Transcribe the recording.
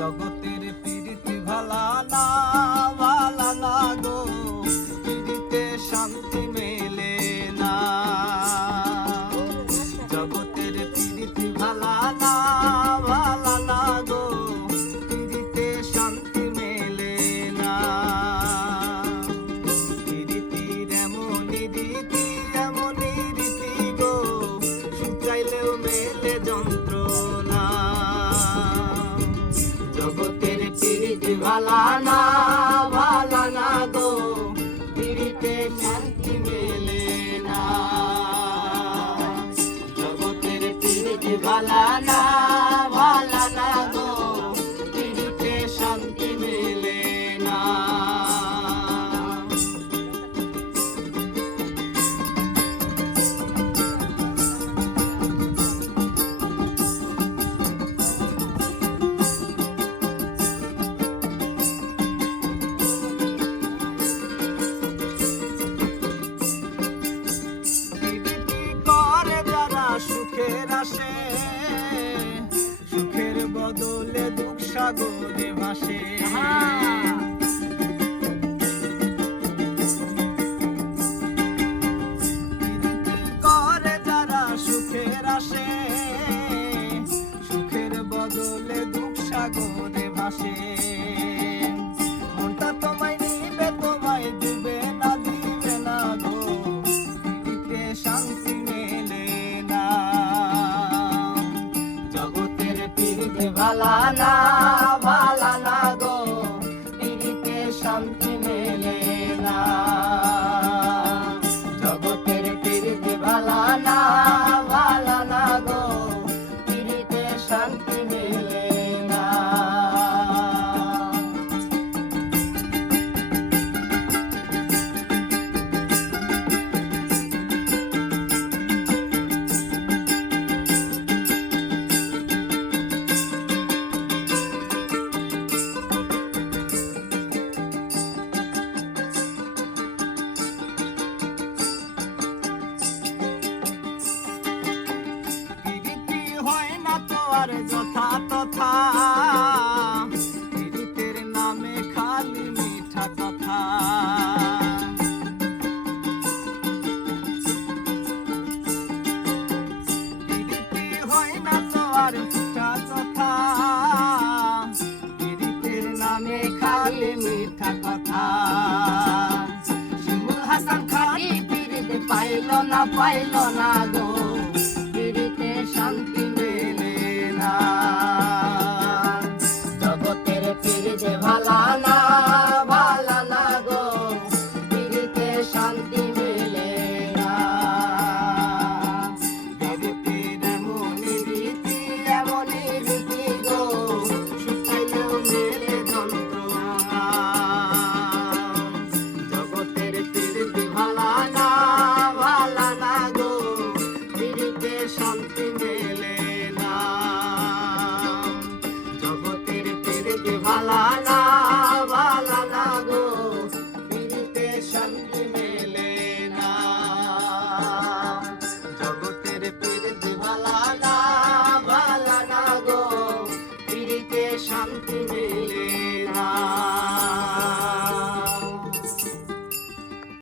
জগতের পীড়িত ভালা না। na na আসে সুখের বদলে দুঃখ সাগরে ভাসে। করে যারা সুখের আসে সুখের বদলে দুঃখ সাগরে ভাসে। ভালানা ভালানা গো পিড়িতে শান্তি পাইল না পাইল না গো। Thank you.